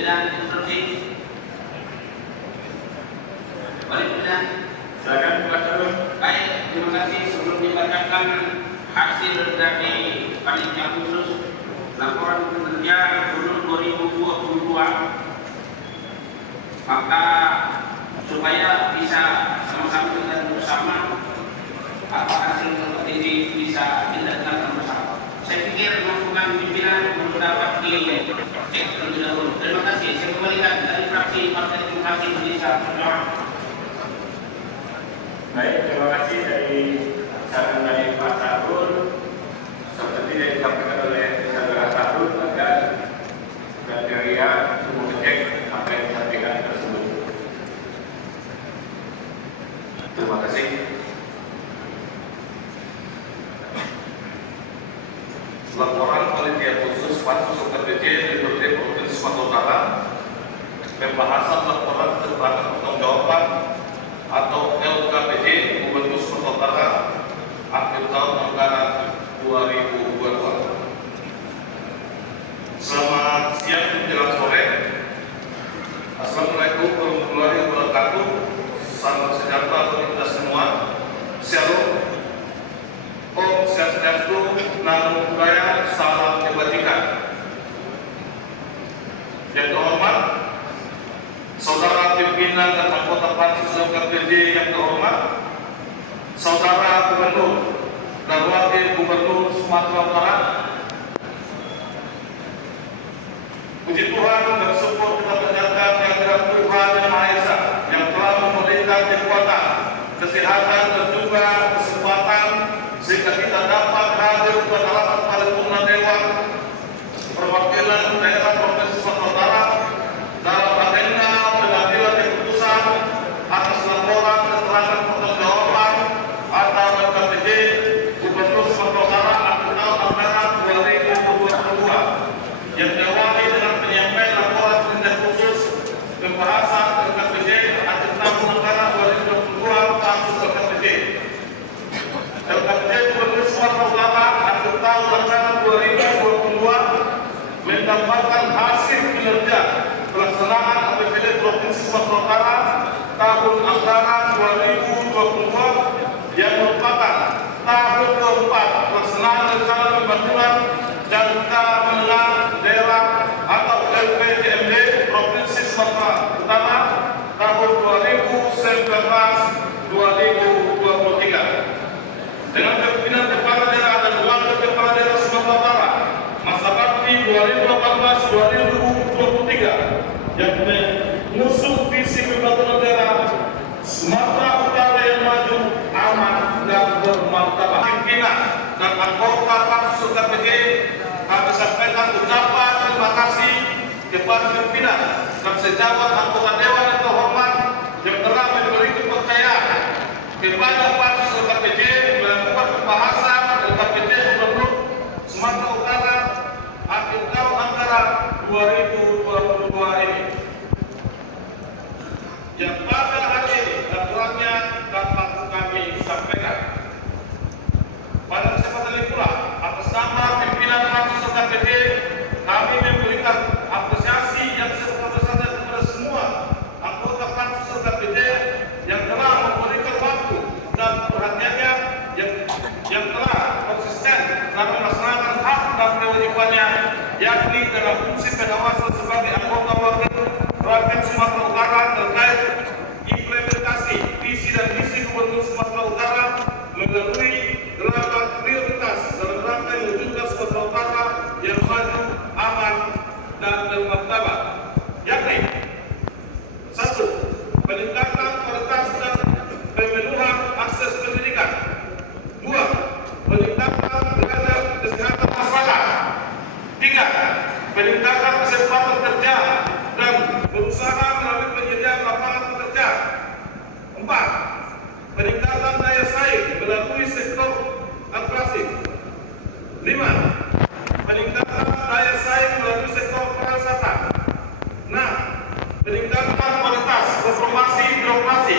pimpinan instruksi. Mari pimpinan. Silakan Pak. Baik, terima kasih. Sebelum dibacakan hasil dari panitia khusus laporan kinerja tahun 2022, maka supaya bisa sama-sama kita bersama apa hasil seperti ini bisa kita dengarkan bersama. Saya pikir masukan pimpinan perlu dapat dicek terlebih dahulu. Terima kasih. Saya kembalikan dari fraksi Partai Demokrasi Indonesia Perjuangan. Baik, terima kasih dari saran dari Pak Sahrul. Seperti yang disampaikan oleh saudara Sahrul, agar kriteria untuk mengecek apa yang disampaikan tersebut. Terima kasih. Laporan panitia khusus Pansus OKPJ DPRD Provinsi Sumatera Utara, pembahasan laporan tentang pertanggungjawaban atau LKPJ Gubernur Sumatera Utara akhir tahun anggaran 2022. Selamat siang menjelang sore. Assalamualaikum warahmatullahi wabarakatuh. Salam sejahtera bagi kita semua. Shalom. Om Swastiastu, Namo Buddhaya, salam kebajikan. Yang terhormat Saudara pimpinan dan anggota Pansus OKPJ yang terhormat, Saudara Gubernur dan Wakil Gubernur Sumatera Utara, puji Tuhan dan syukur kita panjatkan kehadirat Tuhan Yang Maha Esa yang telah memberikan kekuatan, kesehatan dan juga kesempatan sehingga kita dapat hadir pada rapat paripurna Dewan Perwakilan Daerah Provinsi Sumatera Utara dalam agenda pengambilan keputusan atas laporan keterangan pertanggungjawaban atau LKPJ Gubernur Sumatera Utara akhir tahun anggaran 2022 yang diawali dengan penyampaian laporan panitia khusus pembahasan LKPJ akhir tahun anggaran 2022 Pansus LKPJ. LKPJ Gubernur Sumatera Utara akhir tahun anggaran 2022 mendapatkan hasil kinerja pelaksanaan APBD Provinsi Sumatera Utara tahun anggaran 2022 yang merupakan tahun keempat pelaksanaan rencana pembangunan jangka menengah daerah atau LPJMD Provinsi Sumatera Utara tahun 2019-2023 dengan kepimpinan kepala daerah dan wakil kepala daerah Sumatera Utara masa bakti 2018-2023 yang mengusung visi pembangunan daerah Sumatera Utara yang maju, aman dan bermartabat. Pimpinan dan anggota Pansus OKPJ kami sampaikan ucapan terima kasih kepada pimpinan dan sejawat anggota Dewan yang terhormat yang telah memberi kepercayaan kepada Pansus OKPJ melakukan pembahasan LKPJ Gubernur Sumatera Utara akhir tahun anggaran 2022 ini. Yang pada hari ini laporannya dapat kami sampaikan. Pada kesempatan ini pula, atas nama pimpinan Pansus OKPJ, kami memberikan apresiasi yang sebesar-besarnya kepada semua anggota Pansus OKPJ yang telah memberikan waktu dan perhatiannya yang telah konsisten dalam melaksanakan hak dan kewajibannya, yakni dalam fungsi pengawasan sebagai anggota wakil rakyat Sumatera Utara terkait implementasi visi dan misi Gubernur Sumatera Utara melalui gerakan prioritas dalam rangka mewujudkan Sumatera Utara yang maju, aman, dan bermartabat, yakni 1. Peningkatan kualitas dan pemenuhan akses pendidikan. 2. Peningkatan derajat kesehatan masyarakat. 3. Peningkatan kesempatan kerja dan berusaha melalui penyediaan lapangan pekerjaan. 4. Peningkatan daya saing melalui sektor agresi. 5. Peningkatan daya saing melalui sektor pariwisata. 6. Peningkatan kualitas reformasi birokrasi.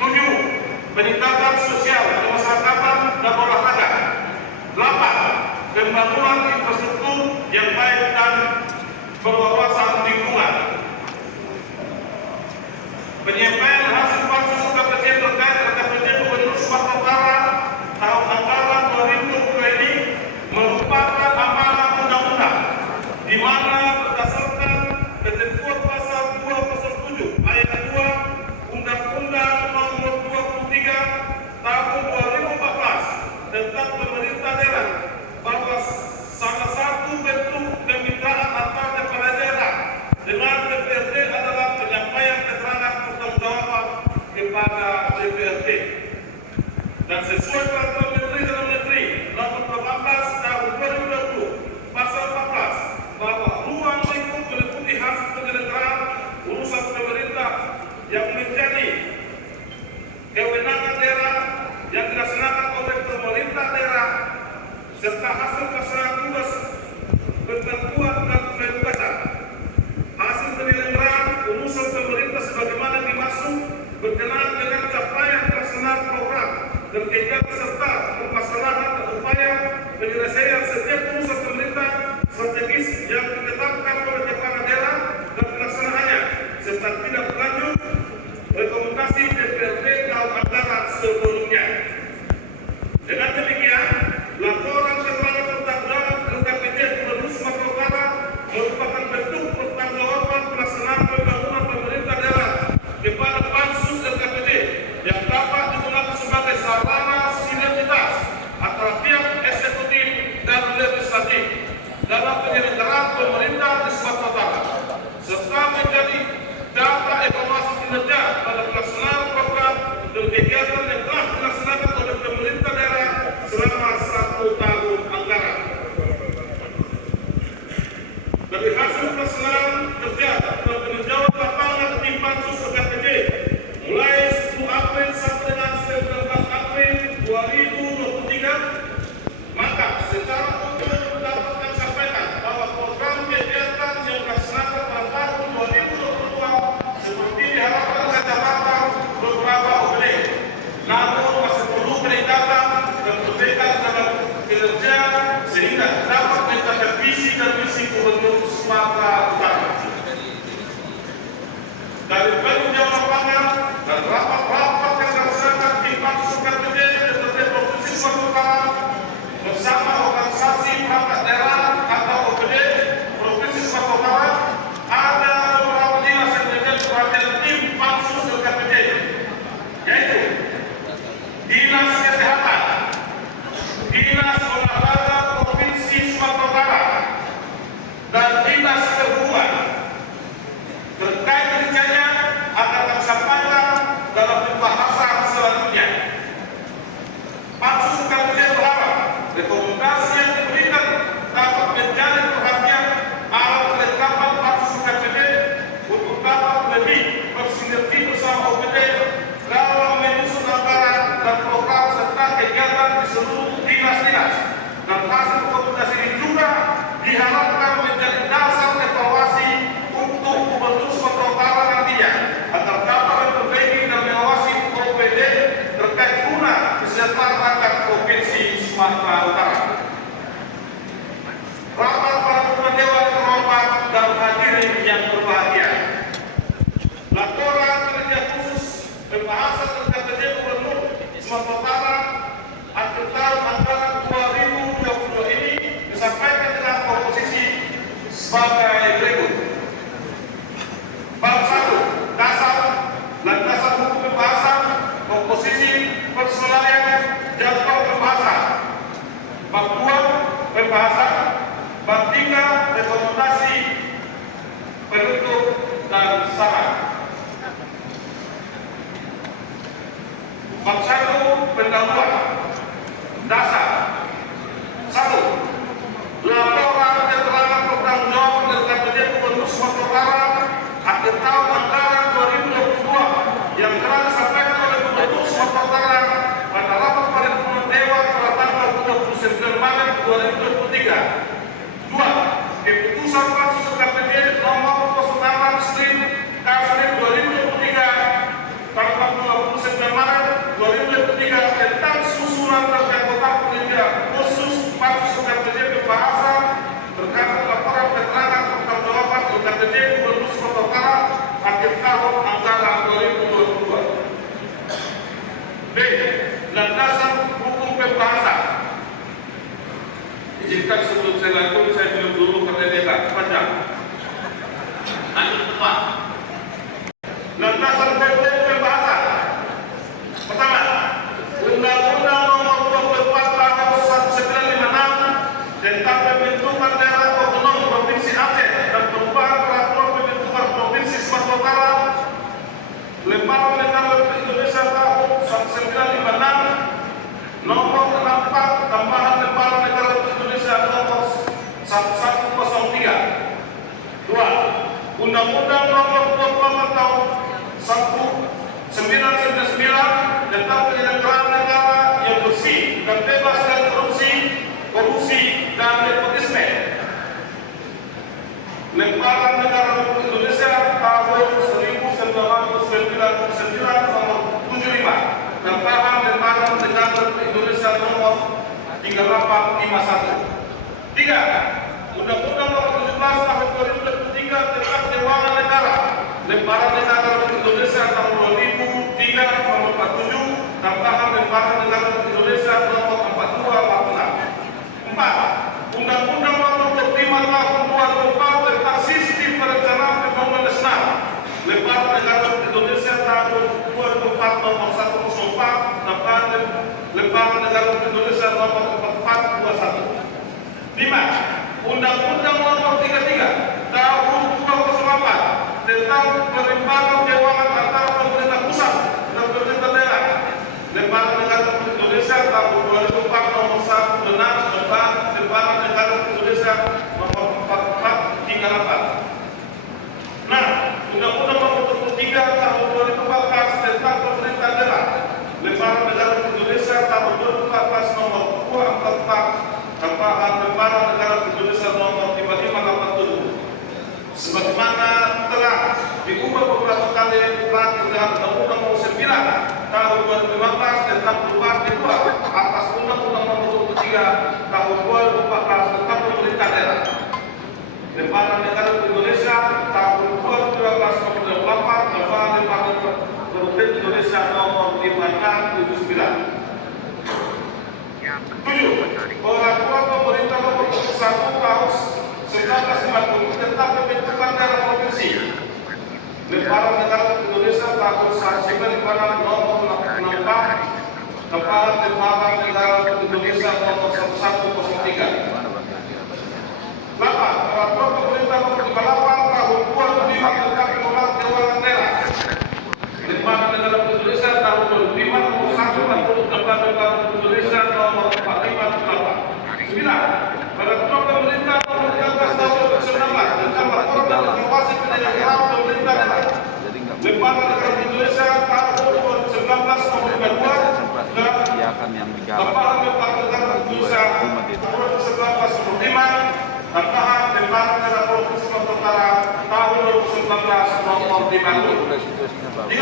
7. Peningkatan sosial kemasyarakatan dan olahraga. 8. Pembangunan infrastruktur yang baik dan berwawasan lingkungan. Penyampaian hasil pansus KPJ terkait KPJ Gubernur Sumatera Utara tahun anggaran 2020 ini merupakan amanah undang-undang di mana berdasarkan ketentuan pasal 207 ayat 2 Undang-Undang Nomor 23 Tahun 2014 tentang pemerintah daerah bahwa salah satu bentuk kemitraan antara kepala daerah dengan DPRD adalah penyampaian keterangan pertanggungjawaban kepada DPRD. Dan sesuai peraturan Menteri Dalam Negeri Nomor 18 Tahun 2020 Pasal 14 bahwa ruang lingkup meliputi hasil penyelenggaraan urusan pemerintah yang menjadi kewenangan daerah yang dilaksanakan oleh pemerintah daerah serta hasil pelaksanaan tugas ketentuan dan penugasan. Hasil penyelenggaraan urusan pemerintah sebagaimana dimaksud berkenaan dengan capaian pelaksanaan program dan kegiatan serta pelaksanaan dan upaya penyelesaian setiap urusan pemerintah strategis yang ditetapkan oleh kepala daerah dan pelaksanaannya serta tidak berlanjut rekomendasi DPRD tahun anggaran sebelumnya. Dengan demikian, laporan keterangan pertanggungjawaban KPJ Gubernur Sumatera Utara merupakan bentuk pertanggungjawaban pelaksanaan pembangunan pemerintah daerah kepada pansus KPJ yang dapat digunakan sebagai sarana sinergitas antara pihak eksekutif dan legislatif dalam penyelenggaraan pemerintah di Sumatera Utara serta menjadi data evaluasi kinerja pada pelaksanaan program dan kegiatan yang telah dilaksanakan oleh pemerintah daerah selama 1 tahun anggaran. Dari hasil pelaksanaan kerja dan peninjauan lapangan tim pansus KPJ mulai 10 April sampai dengan 19 April 2023, maka secara umum dapat kami sampaikan bahwa program kegiatan yang dilaksanakan pada tahun 2022 seperti diharapkan oleh Jakarta beberapa OPD, namun masih perlu peningkatan dan perbaikan dalam kinerja sehingga dapat mencapai visi dan misi Gubernur Sumatera Utara. Dari peninjauan lapangan dan rapat-rapat yang dilaksanakan di pansus KPJ DPRD Provinsi Sumatera Utara bersama organisasi perangkat daerah atau OPD Provinsi Sumatera Utara, ada beberapa dinas yang menjadi perhatian tim pansus KPJ, yaitu Dinas Kesehatan, Dinas Olahraga Provinsi Sumatera Utara, dan Dinas Perhubungan. Terkait kerjanya akan kami sampaikan dalam pembahasan selanjutnya. Pansus KPJ berharap rekomendasi yang diberikan dapat menjadi perhatian arah kelengkapan pansus KPJ untuk dapat lebih bersinergi bersama OPD dalam menyusun anggaran dan program serta kegiatan di seluruh dinas-dinas. Dan hasil rekomendasi ini juga diharapkan menjadi dasar evaluasi untuk Gubernur Sumatera Utara nantinya agar dapat memperbaiki dan mengawasi OPD terkait guna kesejahteraan rakyat Provinsi Sumatera Utara. Rapat para ketua dewan terhormat dan hadirin yang berbahagia. Laporan kerja khusus pembahasan KPJ Gubernur Sumatera Utara akhir tahun anggaran 2022 ini disampaikan dengan komposisi sebagai berikut. Bab 1, dasar landasan hukum pembahasan, komposisi, perselesaian, jadwal pembahasan. Bab 2, pembahasan. Bab 3, rekomendasi, penutup, dan saran. Bab 1, pendahuluan. Dasar. 1. Laporan keterangan pertanggungjawaban dari KPJ Gubernur Sumatera Utara akhir tahun anggaran 2022 yang telah disampaikan oleh Gubernur Sumatera Utara pada rapat paripurna Dewan pada tanggal 29 Maret 2023. 2. Keputusan pansus KPJ nomor 06/2023 tanggal 29 Maret 2023 tentang susunan dan anggota panitia khusus pansus KPJ pembahasan terkait laporan keterangan pertanggungjawaban Undang-Undang Nomor 24 Tahun 1999 tentang penyelenggaraan negara yang bersih dan bebas dari korupsi dan nepotisme. Lembaga Negara Republik Indonesia tahun 1999 nomor 75 tentang Lembaga Negara Republik Indonesia nomor 3851. 3. Undang-Undang Nomor 17 Tahun 2023 tentang Keuangan Negara. Lembaga Negara Republik Indonesia tahun 2003 nomor 47 tentang Lembaga Negara Republik Indonesia nomor 4286. 4. Undang-Undang Nomor 25 Tahun 2004 tentang Sistem Perencanaan Pembangunan Nasional. Lembaga Negara Republik Indonesia tahun 2004 nomor 104 tentang Lembaga Negara Republik Indonesia nomor 4421. 5. Undang-Undang Nomor 33 tahun 2008 tentang perimbangan keuangan antara pemerintah pusat dan pemerintah daerah. Lembaga Negara Republik Indonesia tahun 2004 nomor 16 tentang Lembaga Negara Republik Indonesia nomor 4438. Nah, Undang-Undang Nomor 23 tahun 2014 tentang pemerintah daerah. Lembaga Negara Republik Indonesia tahun 2014 nomor 244 tentang Lembaga Negara Republik Indonesia nomor 5587. Sebagaimana telah diubah beberapa kali terakhir dengan Undang-Undang Nomor 9 tahun 2015 tentang perubahan kedua atas Undang-Undang Nomor 23 tahun 2014 tentang pemerintah daerah. Lembaga Negara Republik Indonesia tahun 2012 nomor 28 Lembaga Republik Indonesia nomor 5679. 7. Peraturan Pemerintah Nomor 21 tahun 1950 tentang pembentukan daerah provinsi. Lembaga Negara Republik Indonesia tahun 1956 nomor 64 tentang Lembaga Negara Republik Indonesia nomor 1103. 8. Peraturan Pemerintah Nomor 58 tahun 2005 tentang pengelolaan keuangan daerah. Lembaga Negara Republik Indonesia tahun 2005 nomor 140 tentang Lembaga Republik Indonesia nomor 4528. 9. Peraturan Pemerintah Nomor 13 tahun 2019 tentang laporan dan evaluasi penyelenggaraan pemerintah daerah. Lembaga Negara Republik Indonesia tahun 2019 nomor 52 dan Lembaga Negara Republik Indonesia tahun 2019 nomor 5 tentang Lembaga Negara Provinsi Sumatera Utara tahun 2019 nomor 50. 13.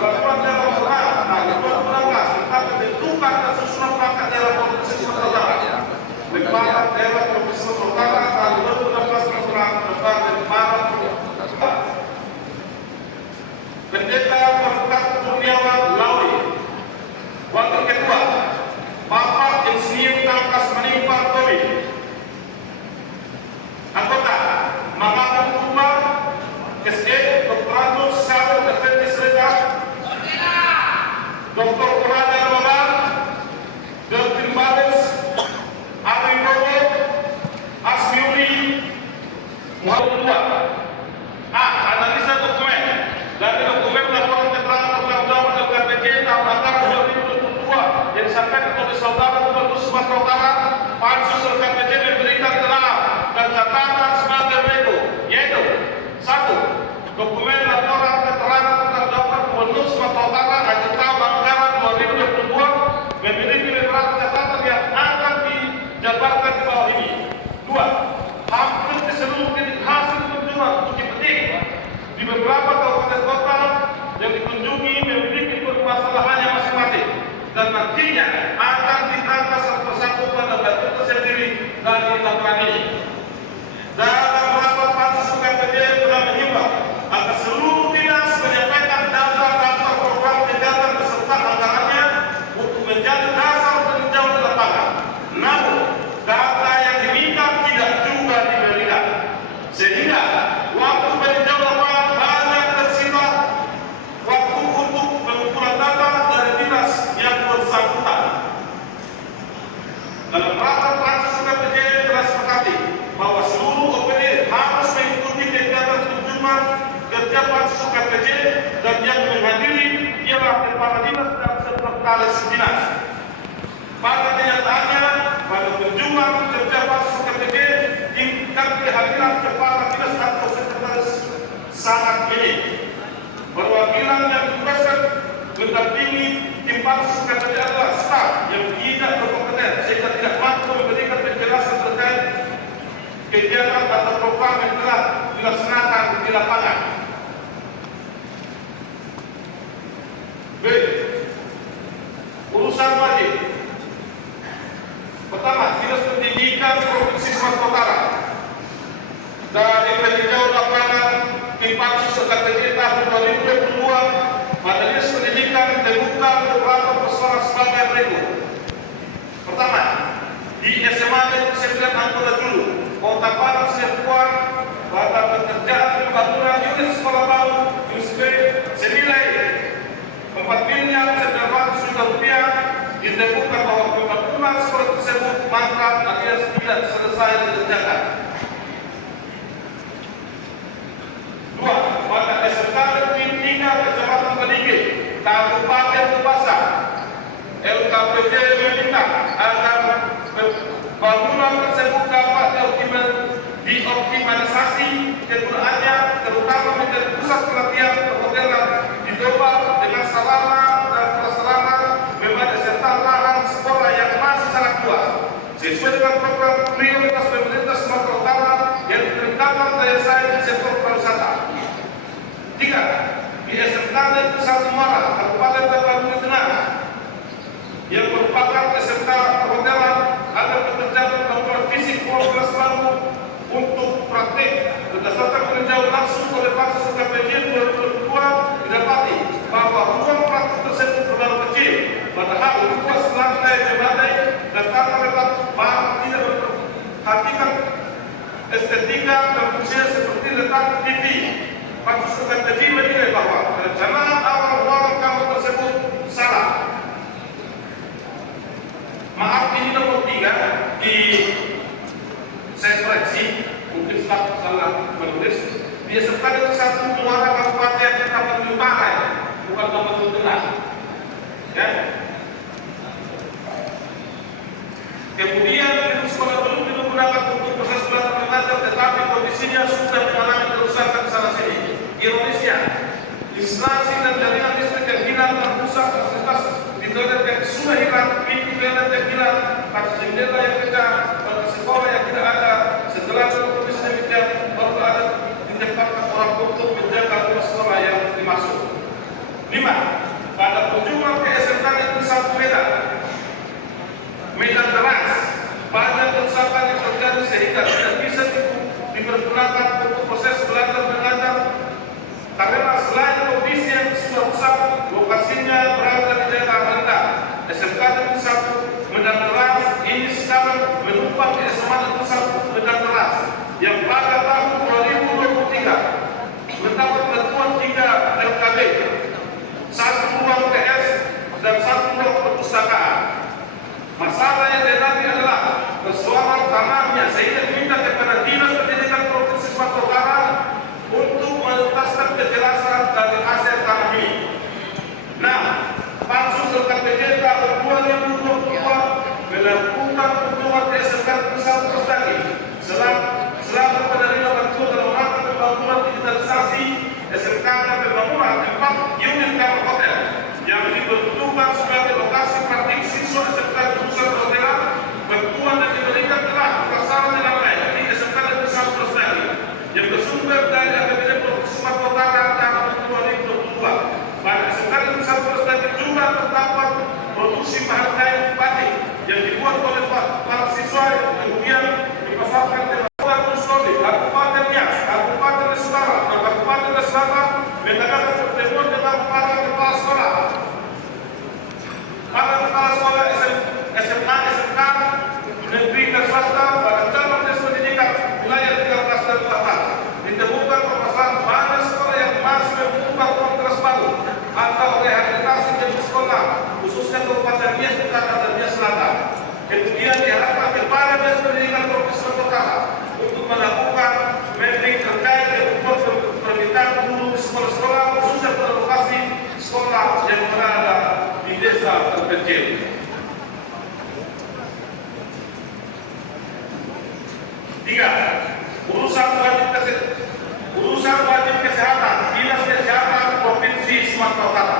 Peraturan Daerah Otonomi tahun 2016 tentang pembentukan dan susunan perangkat daerah Provinsi Sumatera Utara. Lembaga Daerah Provinsi Sumatera Utara tahun 2016 tentang Lembaga Pendeta Berkat Kurniawan Lauri. Wakil Ketua Bapak Insinyur Tangkas Manipar Tobi. Anggota Mahkamah Kumar SE Dr. Syarul Effendi Sregar, Dr. Kurada Ramadan, Dr. Baris Ari Robo, Asmiuri Muhammad. Analisa dokumen. Dari dokumen laporan keterangan pertanggungjawaban LKPJ tahun anggaran 2022 yang disampaikan oleh Saudara Gubernur Sumatera Utara, Pansus LKPJ memberikan keterangan dan catatan sebagai berikut, yaitu 1. Dokumen laporan keterangan pertanggungjawaban Gubernur Sumatera Utara akhir tahun anggaran 2022 memiliki beberapa catatan yang akan dijabarkan di bawah ini. 2. Hampir di seluruh titik hasil kunjungan uji petik di beberapa kabupaten kota yang dikunjungi memiliki permasalahannya masing-masing dan nantinya akan ditangkap satu persatu pada waktu tersendiri dari laporan ini. Dalam rapat pansus KPJ telah mengimbau agar seluruh dinas menyampaikan data-data program kegiatan beserta anggarannya untuk menjadi dasar peninjauan di lapangan. Namun data yang diminta tidak juga diberikan, sehingga waktu peninjauan lapangan banyak tersita waktu untuk pengumpulan data dari dinas yang bersangkutan. Dalam rapat pansus KPJ telah sepakati bahwa seluruh OPD harus mengikuti kegiatan kunjungan kerja pansus KPJ dan yang menghadiri ialah kepala dinas dan sekretaris dinas. Pada kenyataannya, pada kunjungan kerja pansus KPJ tingkat kehadiran kepala dinas atau sekretaris mendampingi tim pansus KPD adalah staf yang tidak berkompeten sehingga tidak mampu memberikan penjelasan terkait kegiatan atau program yang telah dilaksanakan di lapangan. B. Urusan wajib. Pertama, Dinas Pendidikan Provinsi Sumatera Utara dari peninjau lapangan tim pansus KPD tahun 2022 pada Dinas Pendidikan ditemukan beberapa persoalan sebagai berikut. Pertama, di SMA Negeri 9 Angkota Julu, Kota Padang Cirebon, pada pekerjaan pembangunan unit sekolah baru USB senilai 4.900 juta rupiah, ditemukan bahwa pembangunan sekolah tersebut mangkrak alias tidak selesai dikerjakan. Dua, pada SMK Negeri 3 Kecamatan Belige, Kabupaten Tubasan, LKPD meminta agar bangunan tersebut dapat dioptimalisasi kegunaannya, terutama menjadi pusat pelatihan perhotelan di Doba dengan sarana dan prasarana memadai serta lahan sekolah yang masih sangat luas sesuai dengan program prioritas pemerintah Sumatera Utara yang peningkatan daya saing di sektor pariwisata. Tiga, di SMK Negeri 1 Muara, Kabupaten Bangka Tengah, yang merupakan SMK perhotelan, ada pekerjaan pembangunan fisik 12 bangku untuk praktik. Berdasarkan peninjauan langsung oleh pansus KPD 2022 didapati bahwa ruang praktik tersebut terlalu kecil, padahal luas lantai memadai dan tata letak bahan tidak memperhatikan estetika dan fungsi seperti letak TV. Pansus KPD menilai bahwa perencanaan awal ruang kamar tersebut salah. Maaf, ini nomor 3 di saya koreksi, mungkin salah menulis. Di SMK Negeri 1 Muara Kabupaten Tapanuli Utara, bukan Tapanuli Tengah. Ya. Kemudian di sekolah belum digunakan untuk proses belajar mengajar, tetapi kondisinya sudah mengalami kerusakan di sana sini. Ironisnya, instalasi dan jaringan listrik yang hilang dan rusak, fasilitas di toilet yang sudah hilang, pintu toilet yang hilang, kaca jendela yang pecah, bangku sekolah yang tidak ada. Setelah kondisi demikian, baru ada ditempatkan orang untuk menjaga rumah sekolah yang dimaksud. 5. Pada kunjungan ke SMK Negeri 1 Medan deras, banyak kerusakan yang terjadi sehingga tidak bisa dipergunakan untuk proses belajar mengajar karena selain kondisi yang sudah rusak, lokasinya berada di daerah rendah. SMK Negeri 1 Medan Deras ini sekarang menumpang di SMA Negeri 1 Medan Deras yang pada tahun 2023 mendapat bantuan 3 LKB, 1 ruang TS dan 1 ruang perpustakaan. Masalah yang dihadapi adalah persoalan tanahnya, sehingga diminta kepada Dinas Pendidikan Provinsi Sumatera Utara untuk menuntaskan kejelasan dari hasil tanah ini. Nah, pansus KPD tahun 2022 melakukan kunjungan ke SMK Negeri 1 Kostaki selaku penerima bantuan dalam rangka pembangunan digitalisasi SMK dan pembangunan 4 unit kamar hotel yang diperuntukkan sebagai lokasi praktik siswa SMK jurusan perhotelan. Bantuan yang diberikan telah terlaksana dengan baik di SMK Negeri 1 Kostaki yang bersumber dari APBD Provinsi Sumatera Utara tahun 2022. Pada SMK Negeri 1 Kostaki juga terdapat produksi bahan kain batik yang dibuat oleh para siswa kemudian dipasarkan ke Kabupaten Sukabumi, Kabupaten Nias, Kabupaten Nesbara, dan Kabupaten Nesbara mengadakan pertemuan dengan para kepala sekolah. Para kepala sekolah SMA, SMK negeri dan swasta pada cabang Dinas Pendidikan wilayah 13 dan 14 ditemukan permasalahan banyak sekolah yang masih membuka ruang kelas baru atau rehabilitasi jenis sekolah, khususnya Kabupaten Nias Utara dan Nias Selatan. Kemudian diharapkan kepada Dinas Pendidikan Provinsi Sumatera Utara untuk melakukan mapping terkait kebutuhan permintaan guru di sekolah-sekolah, khususnya pada lokasi sekolah yang berada di desa terpencil. 3. Urusan wajib kesehatan Dinas Kesehatan Provinsi Sumatera Utara.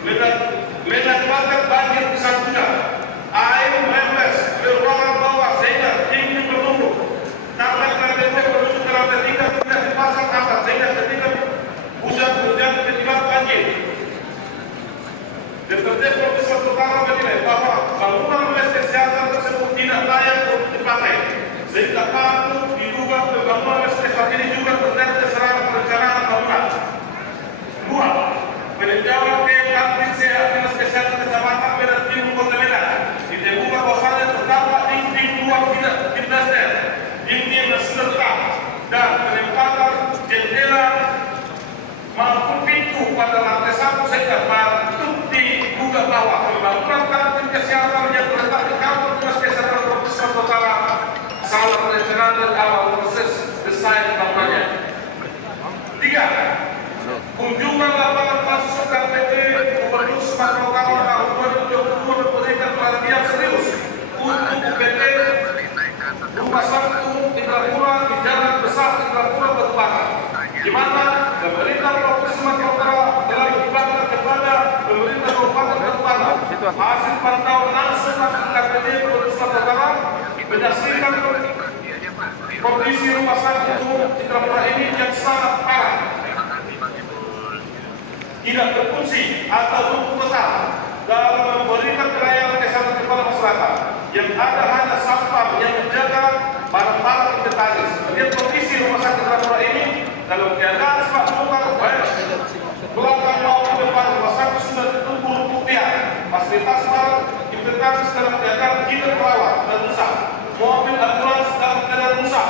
mengakibatkan banjir di Santunya. Air merembes ke ruangan bawah sehingga tinggi bertumpuk. Karena KTP menuju ke lantai 3 tidak dipasang atas sehingga ketika hujan terjadi terjebak banjir. DPRD Provinsi Sumatera Utara menilai bahwa bangunan les kesehatan tersebut tidak layak untuk dipakai, sehingga patut diduga pembangunan les kesehatan ini juga terjadi kesalahan perencanaan bangunan. 2. Peninjauan ke kantin sehat dinas kesehatan kecamatan Medan Timur Kota Medan ditemukan bahwasannya terdapat dinding luar tidak diplaster, dinding yang sudah retak, dan penempatan jendela maupun pintu pada lantai 1 sehingga patut diduga bahwa pembangunan kantin kesehatan yang terletak di kantor dinas kesehatan Provinsi Sumatera Utara salah perencanaan dan awal proses desain bangunannya. 3. Kunjungan lapangan masuk KPT Gubernur Sumatera Utara tahun 2022 memberikan perhatian serius untuk UPT Rumah Sakit Umum Indrapura di Jalan Besar Indrapura Batubara, di mana pemerintah Provinsi Sumatera Utara telah mengirimkan kepada pemerintah Kabupaten Batubara hasil pantauan langsung KPT Gubernur Sumatera Utara menyaksikan kondisi Rumah Sakit Umum Indrapura ini yang sangat parah, tidak berfungsi atau berputar dalam memberikan pelayanan kesehatan kepada masyarakat. Yang ada hanya satpam yang menjaga barang-barang inventaris. Kemudian kondisi Rumah Sakit Indrapura ini dalam keadaan sebab bukan baik. Belakang maupun depan rumah sakit sudah ditumpul rupiah. Fasilitas barang inventaris dalam keadaan tidak terawat dan rusak. Mobil ambulans dalam keadaan rusak.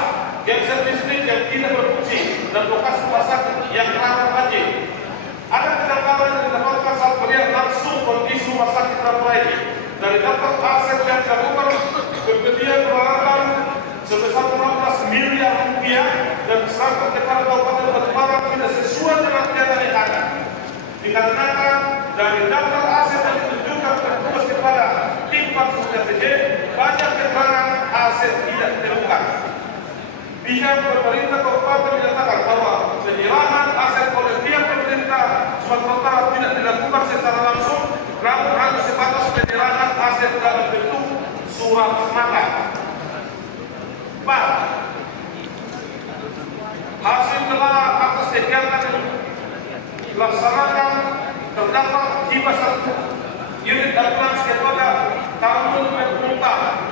Genset listrik yang tidak berfungsi dan lokasi rumah sakit yang rawan banjir. Ada kejanggalan yang didapatkan saat melihat langsung kondisi Rumah Sakit Indrapura ini. Dari daftar aset yang dilakukan pembelian peralatan sebesar 15 miliar rupiah dan diserahkan kepada Kabupaten Batubara tidak sesuai dengan kegiatan yang ada. Dikarenakan dari daftar aset yang ditunjukkan petugas kepada tim Pansus RTJ banyak keterangan aset tidak ditemukan. Pihak pemerintah Kabupaten menyatakan bahwa penyerahan aset oleh pihak pemerintah Sumatera Utara tidak dilakukan secara langsung, namun hanya sebatas penyerahan aset dalam bentuk surat semata. 4. Hasil telah atas kegiatan yang dilaksanakan terdapat hibah 1 unit ambulans kepada Tarun Pemerintah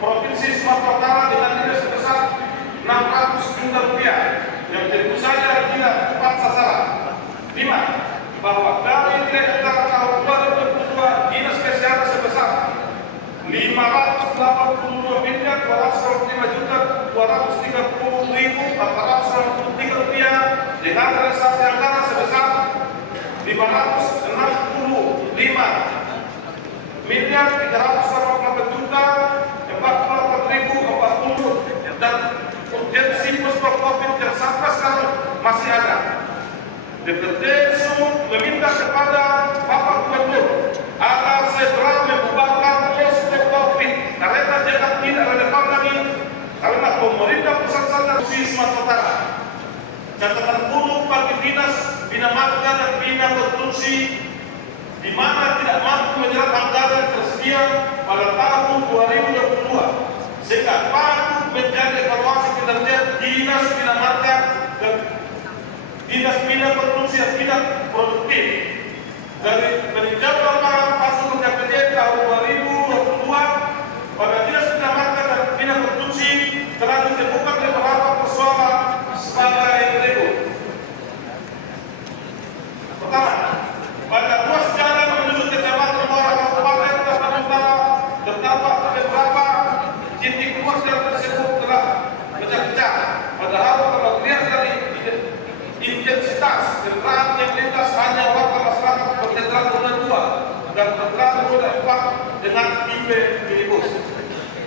Provinsi Sumatera Utara dengan nilai sebesar 600 juta rupiah yang tentu saja tidak tepat sasaran. 5. Bahwa dari nilai anggaran tahun 2022 dinas kesehatan sebesar 582 miliar 225 juta 230 ribu 493 rupiah dengan realisasi anggaran sebesar 565 miliar 388 juta 44.040 dan urgensi posko COVID yang sampai sekarang masih ada. DPRD Sumut meminta kepada Bapak Gubernur agar segera membubarkan posko COVID karena jika tidak relevan lagi karena pemerintah pusat saja di Sumatera Utara. Catatan buruk bagi dinas bina marga dan bina konstruksi di mana tidak mampu menyerap anggaran tersedia pada tahun 2022 sehingga patut menjadi evaluasi kinerja dinas bina marga dan dinas bina konstruksi yang tidak produktif. Dari peninjauan lapangan pasukan KPD tahun 2022 pada dinas bina marga dan bina konstruksi telah ditemukan beberapa persoalan sebagai berikut. Pertama, pada ruas jalan menuju kecamatan Muara Kabupaten Sumatera Utara terdapat beberapa titik ruas jalan tersebut telah pecah-pecah. Padahal kalau dilihat dari intensitas kendaraan yang lintas hanya warga masyarakat berkendaraan roda 2 dan kendaraan roda 4 dengan tipe minibus.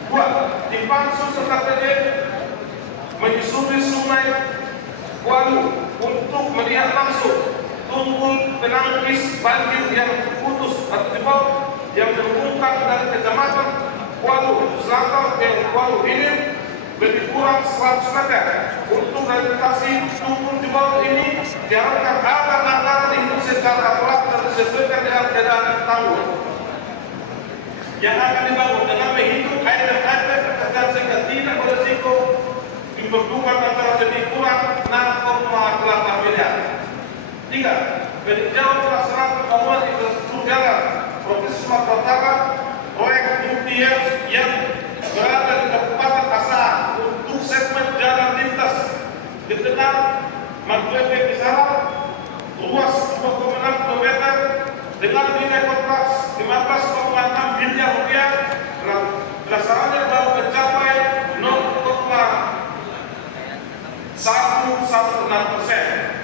2. Tim Pansus KPD menyusuri sungai Walu untuk melihat langsung tumpul penangkis banjir yang putus atau jebol yang membungkam dari kecamatan Walu Selatan ke Walu Hilir lebih kurang 100 meter. Untuk rehabilitasi tumpul jebol ini diharapkan akan anggaran dihitung secara akurat dan disesuaikan dengan keadaan tanggul yang akan dibangun dengan menghitung air dan air pekerjaan sehingga tidak berisiko diperlukan antara lebih kurang 6,8 miliar. 3. Peninjauan pelaksanaan pembangunan infrastruktur jalan Provinsi Sumatera Utara, proyek UTS yang berada di Kabupaten Asahan untuk segmen jalan lintas Gedenang Maglepe Bisaran luas 2,6 km dengan nilai kontrak 15,6 miliar rupiah. Pelaksananya baru mencapai 0,116%.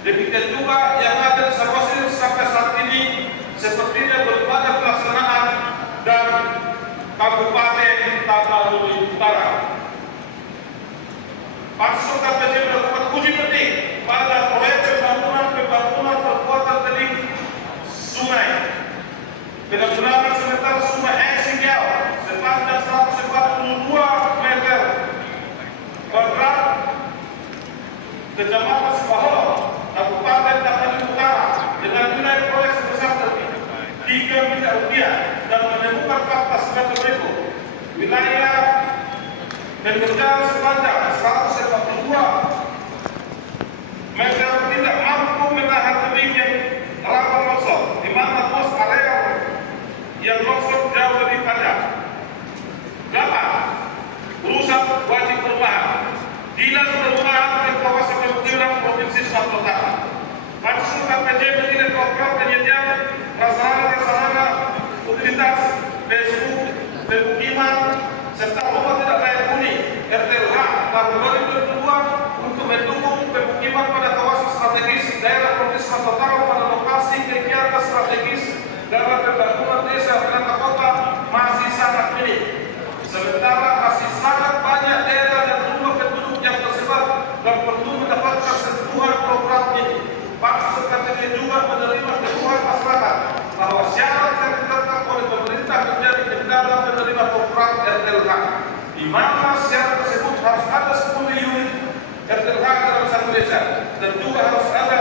Demikian juga yang ada di Sarwasir sampai saat ini sepertinya belum ada pelaksanaan dan Kabupaten Tapanuli Utara. Pansus KPJ melakukan uji petik pada proyek pembangunan perkuatan tebing sungai dengan menggunakan sementara sungai Eksingel sepanjang 142 meter bergerak Kecamatan Sibaholo, Kabupaten Tapanuli Utara dengan nilai proyek sebesar 3 miliar rupiah dan menemukan fakta sebagai berikut. Wilayah berjalan sepanjang 142 meter tidak mampu menahan tebing yang rawan longsor, di mana pos area yang longsor jauh lebih panjang. 8. Urusan wajib perumahan. Dinas Perumahan dan Kawasan Pemukiman Provinsi Sumatera Utara. Pansus KPJ menilai program penyediaan prasarana utilitas pemukiman serta rumah tidak layak huni RTLH tahun 2022 untuk mendukung pemukiman pada kawasan strategis daerah Provinsi Sumatera Utara pada lokasi kegiatan strategis dalam pembangunan desa dan kota masih sangat minim. Sementara masih sangat banyak daerah dan rumah penduduk yang tersebar dan perlu mendapatkan sentuhan program ini. Pansus KPJ juga menerima keluhan masyarakat bahwa syarat yang ditetapkan oleh pemerintah menjadi kendala penerima program RTLH, di mana syarat tersebut harus ada 10 unit RTLH dalam satu desa dan juga harus ada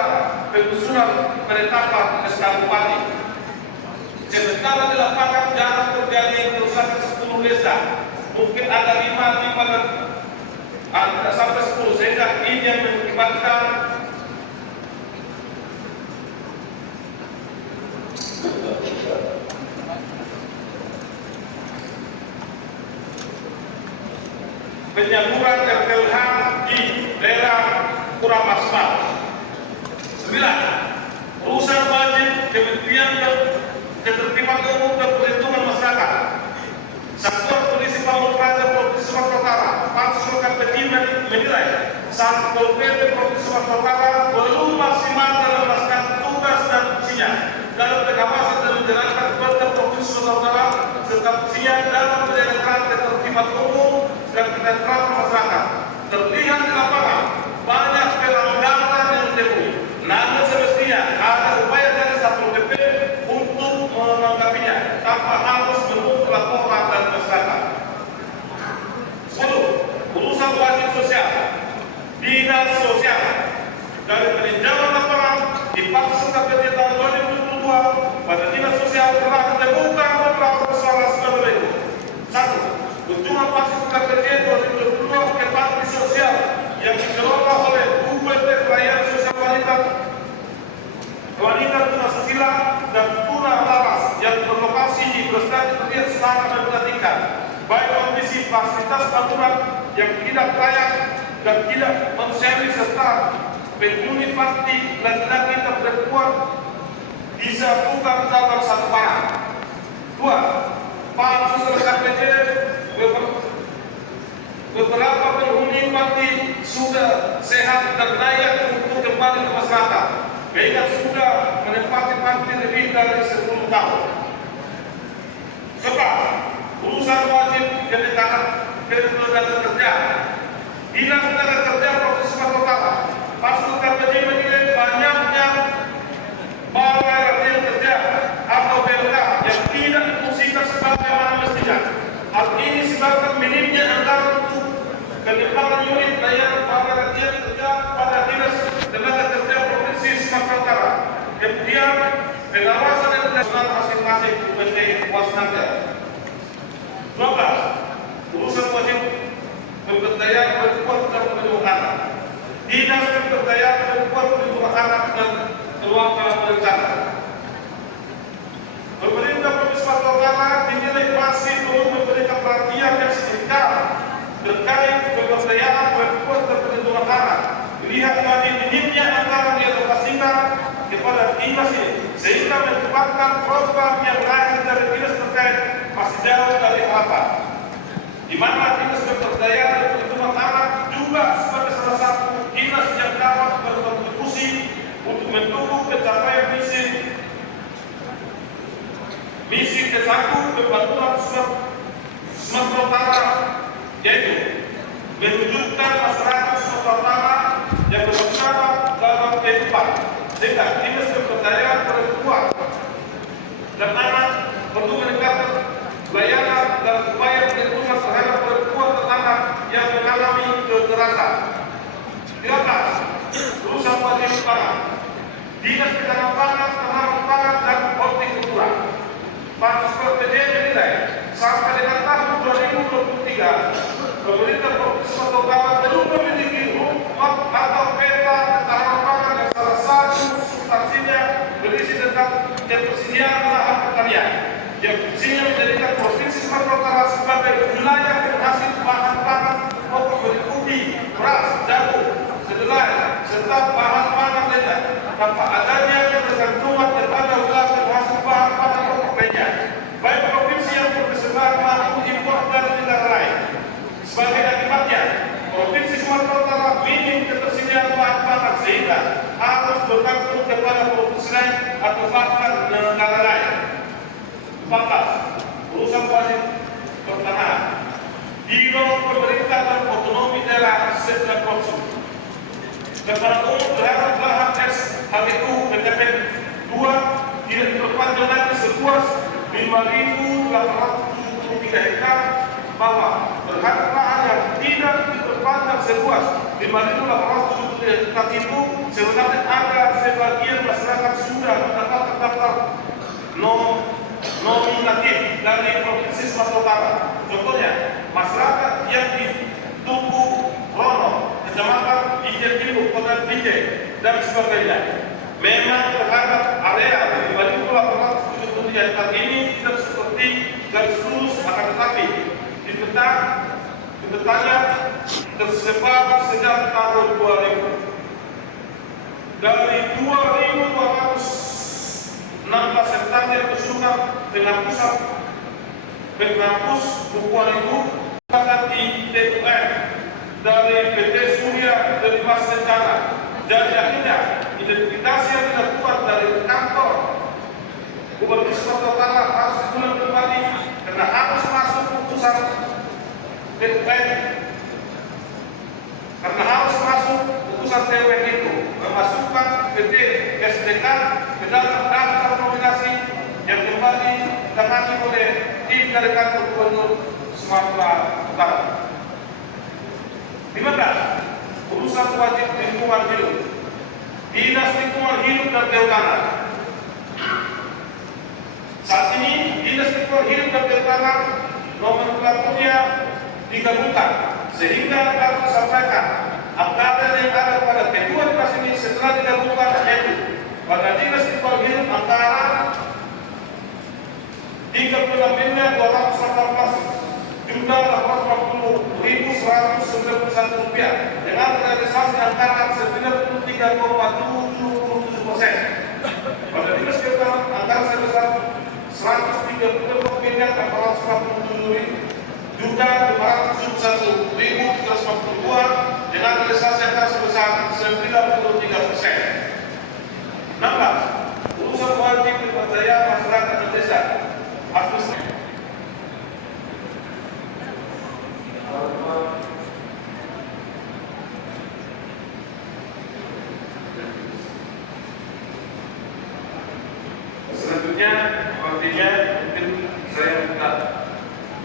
penyusunan penetapan SK Bupati. Sementara di lapangan jarang terjadi kerusakan 10 desa, mungkin ada 5 dan tidak sampai 10, sehingga ini yang mengakibatkan penyaluran RTLH di daerah kurang maksimal. 9. Urusan wajib Kementerian Ketertiban Umum dan Perlindungan Masyarakat. Satuan Polisi Pamung Praja Provinsi Sumatera Utara, Pansus KPJ menilai Satpol PP Provinsi Sumatera Utara belum maksimal dalam melaksanakan tugas dan fungsinya dalam pengawasan dan menjalankan kewenangan Provinsi Sumatera Utara serta fungsinya dalam menjalankan ketertiban umum dan ketentraman masyarakat. Terlihat di lapangan banyak pelanggaran yang ditemui. Namun semestinya ada upaya dari Satpol PP untuk menanggapinya tanpa harus menunggu laporan dari masyarakat. 10. Urusan wajib sosial. Dinas sosial dari peninjauan lapangan di Pansus KPJ tahun 2022 pada dinas sosial telah ditemukan beberapa persoalan sebagai berikut. 1. Kunjungan Pansus KPJ 2022 ke panti sosial yang dikelola oleh UPT Pelayanan Sosial Wanita Tuna Susila dan Tuna Laras yang berlokasi di Bestari terlihat sangat memprihatinkan, baik kondisi fasilitas bangunan yang tidak layak dan tidak manusiawi serta penghuni panti laki-laki dan perempuan disatukan dalam satu barang. 2. Pansus KPJ beberapa penghuni panti sudah sehat dan layak untuk kembali ke masyarakat, mengingat sudah menempati panti lebih dari 10 tahun. Sebab urusan wajib ketenaga kerja, Dinas Tenaga Kerja Provinsi Sumatera Utara, Pansus KPJ menilai banyaknya balai latihan kerja atau BLK yang tidak difungsikan sebagaimana mestinya. Hal ini disebabkan minimnya anggaran untuk Ketiga, pengawasan dan pengawasan masing-masing UPT Wasnaga. 12. Urusan wajib pemberdayaan perempuan dan perlindungan anak. Dinas Pemberdayaan Perempuan, Perlindungan Anak dan Keluarga Berencana. Pemerintah Provinsi Sumatera Utara dinilai masih belum memberikan perhatian yang signifikan terkait pemberdayaan perempuan dan perlindungan anak. Dilihat dari minimnya anggaran yang dialokasikan kepada dinas ini, sehingga menyebabkan program yang lain dari dinas terkait masih jauh dari harapan. Di mana dinas pemberdayaan dan perlindungan anak juga sebagai salah satu dinas yang dapat berkontribusi untuk mendukung pencapaian misi ke-1 pembangunan Sumatera Utara, yaitu menunjukkan masyarakat Sumatera Utara yang bermartabat dalam kehidupan, sehingga dinas pemberdayaan perempuan dan anak perlu meningkatkan layanan dan upaya perlindungan terhadap perempuan dan anak yang mengalami kekerasan. 13. Urusan wajib pangan. Dinas Ketahanan Pangan, Ketahanan Pangan dan Hortikultura. Pansus PPJ menilai sampai dengan tahun 2023, pemerintah Provinsi Sumatera Utara belum memiliki roadmap atau peta ketahanan pangan yang salah satu substansinya berisi tentang ketersediaan lahan pertanian, yang fungsinya menjadikan Provinsi Sumatera Utara sebagai wilayah penghasil bahan pangan pokok meliputi beras, jagung, kedelai, serta bahan pangan lainnya, tanpa adanya ketergantungan kepada wilayah penghasil bahan pangan pokok lainnya, baik provinsi yang berkesebar maupun impor dari negara lain. Sebagai akibatnya, Provinsi Sumatera Utara minim ketersediaan bahan pangan sehingga harus bergantung kepada provinsi lain atau bahkan negara lain. 14. Urusan wajib pertanahan. Biro Pemerintah dan Otonomi Daerah Serta Konsum. Kepada umum terhadap lahan SHBU PTPN 2 tidak diperpanjang lagi seluas 5.873 hektar, bahwa terhadap lahan yang tidak diperpanjang seluas 5.873 hektar itu sebenarnya ada sebagian masyarakat sudah mendapatkan daftar nominatif dari Provinsi Sumatera Utara. Contohnya, masyarakat yang di Tugu Rono, Kecamatan Ijen Timur, Kota Ijen, dan sebagainya. Memang terhadap area 5.873 hektar ini tidak seperti garis lurus, akan tetapi di petanya tersebar sejak tahun 2000. Dari 2.216 hektar yang tersusun dengan pusat penghapus bukuan itu akan di TUN dari PT Surya dari Mas Rencana. Dan akhirnya identifikasi yang dilakukan dari kantor Gubernur Sumatera Utara harus diulang kembali karena harus masuk putusan TUN, karena harus masuk putusan TUN itu memasukkan PT SDK ke dalam daftar nominasi yang kembali ditangani oleh tim dari kantor Gubernur Sumatera Utara. 15. Urusan wajib lingkungan hidup. Dinas Lingkungan Hidup dan Kehutanan. Saat ini Dinas Lingkungan Hidup dan Kehutanan nomenklaturnya digabungkan, sehingga dapat disampaikan anggaran yang ada pada kedua dinas ini setelah digabungkan, yaitu pada Dinas Lingkungan Hidup anggaran 36.840.191 rupiah dengan realisasi anggaran 93,77%. Pada Dinas Kehutanan anggaran sebesar 134.571.352 dengan realisasi anggaran sebesar 93%. 16. Urusan wajib pemberdayaan masyarakat dan desa. Selanjutnya, artinya mungkin saya minta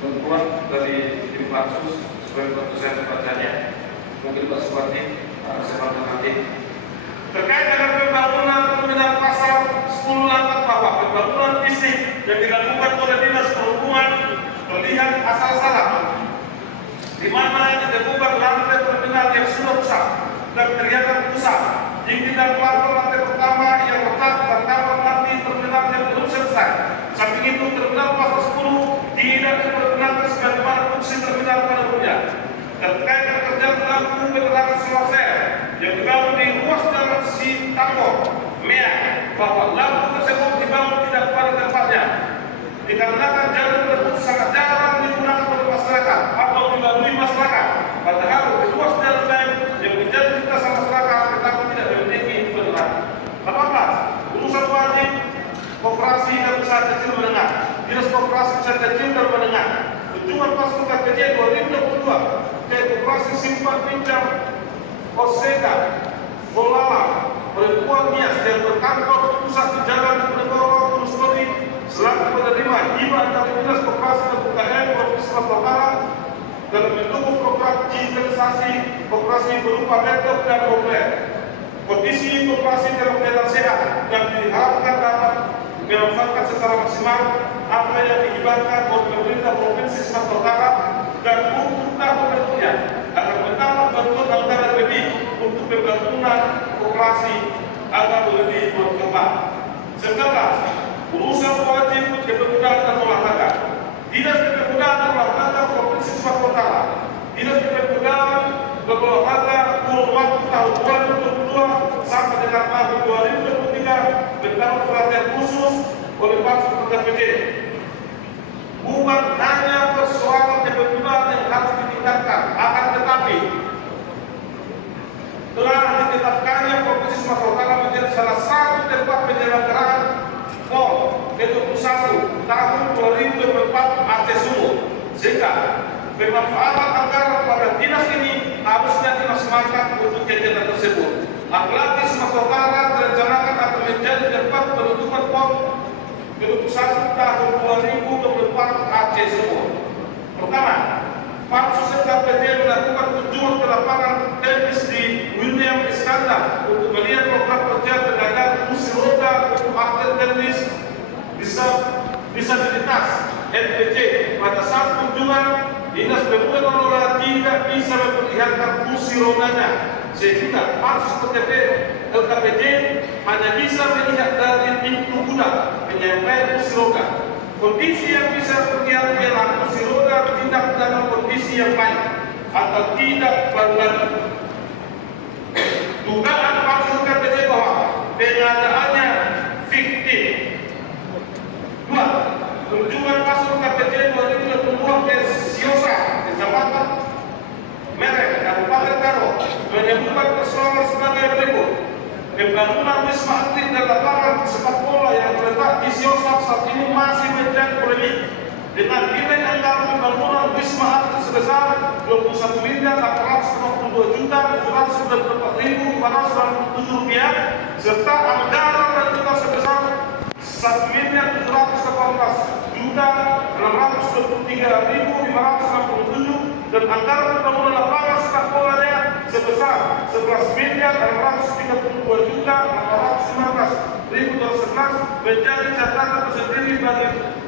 bantuan dari tim Pansus supaya bantu saya membacanya. Mungkin Pak Supardi, saya bantu nanti. Terkait dengan pembangunan pasar 10/8 bahwa pembangunan fisik yang dilakukan oleh Dinas Perhubungan terlihat asal-asalan, di mana ditemukan lantai terminal yang sudah rusak dan kelihatan pusat. Tinggi dan platform lantai pertama yang retak dan kamar mandi terminal yang belum selesai. Samping itu terminal pasar 10 tidak dipergunakan sebagaimana fungsi terminal pada umumnya. Terkait pekerjaan lampu penerangan solar cell yang dibangun di ruas jalan Sitangkor, Mea, bahwa lampu tersebut dibangun tidak pada tempatnya. Dikarenakan jalan tersebut sangat jarang digunakan oleh masyarakat atau dilalui masyarakat, padahal di ruas jalan lain yang menjadi lintasan masyarakat tetapi tidak memiliki penerangan. 18. Urusan wajib koperasi dan usaha kecil menengah. Dinas Koperasi Usaha Kecil dan Menengah kunjungan pasukan KPJ 2022 ke Koperasi Simpan Pinjam Oseka Bolala Perempuan Nias yang berkantor pusat di Jalan Diponegoro Gunung selaku penerima hibah dari Dinas Koperasi dan UKM Provinsi Sumatera Utara dalam mendukung program digitalisasi koperasi berupa laptop dan tablet. Kondisi koperasi dalam keadaan sehat dan diharapkan dapat dimanfaatkan secara maksimal apa yang dihibahkan oleh pemerintah Provinsi Sumatera Utara dan untuk tahun berikutnya akan mendapat bantuan anggaran lebih untuk pembangunan koperasi agar lebih berkembang. 19. Urusan wajib kepemudaan dan olahraga. Dinas Kepemudaan dan Olahraga Provinsi Sumatera Utara, Dinas Kepemudaan dan Olahraga kurun waktu tahun 2022 sampai dengan tahun 2023 mendapat perhatian khusus oleh pasukan KPJ. Bukan hanya persoalan kepemudaan yang harus ditingkatkan, akan tetapi telah ditetapkannya Provinsi Sumatera Utara menjadi salah satu tempat penyelenggaraan PON ke-21 tahun 2024 Aceh Sumur, sehingga pemanfaatan anggaran pada dinas ini harusnya dimaksimalkan untuk kegiatan tersebut. Apalagi Sumatera Utara direncanakan akan menjadi tempat penutupan PON ke-21 tahun 2024 Aceh Sumur. Pertama, Pansus KPJ melakukan kunjungan ke lapangan teknis di William Iskandar untuk melihat program kerja tenaga kursi roda untuk atlet teknis disabilitas NPC. Pada saat kunjungan, Dinas Pemuda dan Olahraga tidak bisa memperlihatkan kursi rodanya, sehingga Pansus LKPJ hanya bisa melihat dari pintu kuda penyampaian kursi roda. Kondisi yang bisa terlihat ialah kursi roda tidak dalam kondisi yang baik atau tidak baru-baru. Dugaan Pansus KPJ bahwa pengadaannya fiktif. 2. Kunjungan Pansus KPJ 2022 ke Siosa, Kecamatan Merek, Kabupaten Karo, menyebutkan persoalan sebagai berikut. Pembangunan wisma atlet dan lapangan sepak bola yang terletak di Siosa saat ini masih menjadi polemik. Dengan nilai anggaran pembangunan wisma atlet sebesar Rp21.794.597 serta anggaran rental sebesar Rp1.623.567 dan anggaran pembangunan lapangan sepak bolanya sebesar Rp11.852.819.211 menjadi catatan tersendiri bagi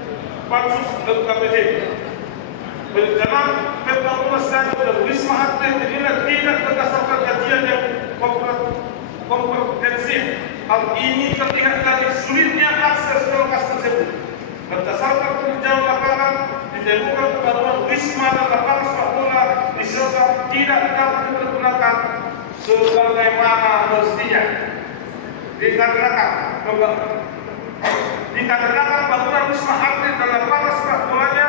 Pansus LKPJ. Perencanaan pembangunan stadion dan wisma atlet dinilai tidak berdasarkan kajian yang komprehensif. Hal ini terlihat dari sulitnya akses ke lokasi tersebut. Berdasarkan peninjauan lapangan, ditemukan pembangunan wisma dan lapangan sepak bola di Siosa tidak dapat dipergunakan sebagaimana mestinya. Dikarenakan bangunan wisma atlet dan lapangan sepak bolanya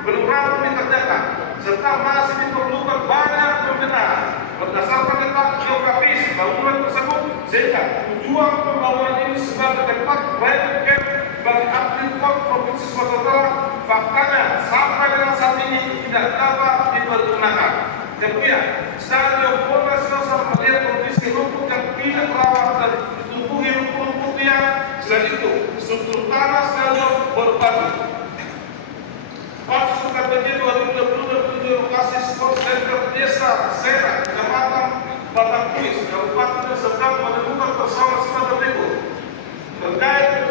belum rampung dikerjakan serta masih diperlukan banyak pembenahan. Berdasarkan letak geografis bangunan tersebut, sehingga tujuan pembangunan ini sebagai tempat training camp bagi atlet PON Provinsi Sumatera Utara, faktanya sampai dengan saat ini tidak dapat dipergunakan. Kemudian, Stadion PON Nasional sama melihat kondisi rumput yang tidak terawat dan ditumbuhi rumput-rumput yang selain itu struktur tanah stadion berbatu. Pansus KPJ 2020 lokasi sport center desa Sera, Kecamatan Batang Kuis, Kabupaten Serta menemukan persoalan sebagai berikut. Terkait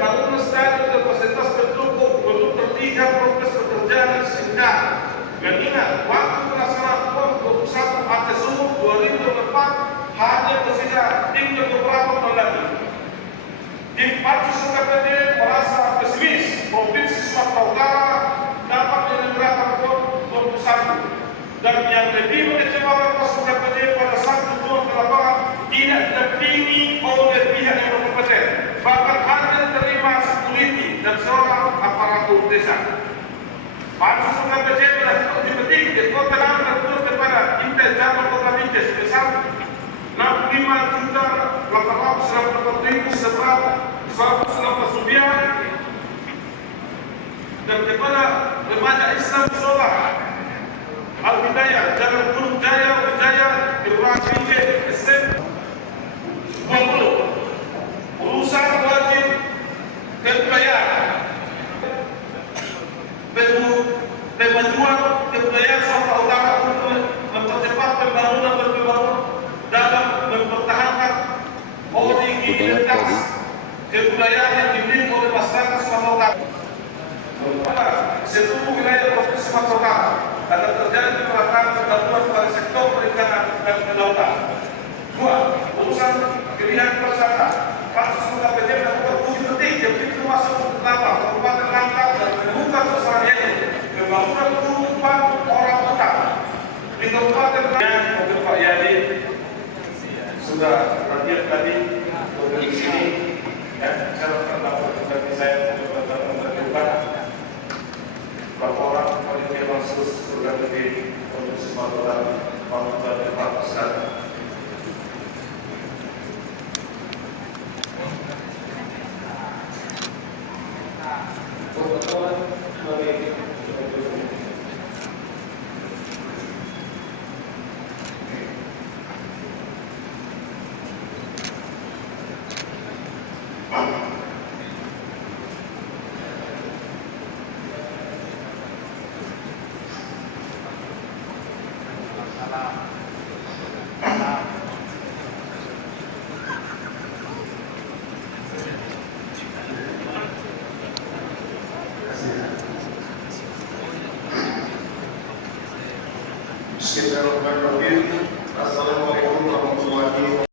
hanya tersisa tinggal beberapa bulan lagi. Tim Pansus KPD merasa pesimis Provinsi Sumatera Utara dapat menyelenggarakan PON 21 dan yang lebih mengecewakan Pansus KPD pada saat turun ke lapangan tidak didampingi oleh pihak yang berkompeten, bahkan hanya terima sekuriti dan seorang aparatur desa. Pansus KPD telah dipetik di kota dan turut kepada Intel Cabang Kota Binjai sebesar 65.894.119 rupiah dan kepada remaja Islam Solar Al-Hidayah Jalan Gunung Jaya Wijaya Kelurahan Binjai SM 20 urusan wajib kebudayaan Pemajuan kebudayaan Sumatera Utara untuk mempercepat pembangunan dalam mempertahankan originalitas kebudayaan yang dimiliki oleh masyarakat Sumatera Utara. Seluruh wilayah Provinsi Sumatera Utara akan terjadi pemerataan pembangunan pada sektor perikanan dan kelautan. 2. Urusan pilihan persata. Pansus KPD melakukan uji petik yang pintu masuk pertama Kabupaten Langkat dan menemukan persoalan ini pembangunan penumpang orang kota di Kabupaten Langkat. Pak Yani sudah latihan tadi di sini, ya, saya akan laporkan dari saya untuk laporan panitia Pansus KPD Provinsi Sumatera Utara Pak Ustaz. Bismillahirrahmanirrahim. Assalamualaikum warahmatullahi wabarakatuh.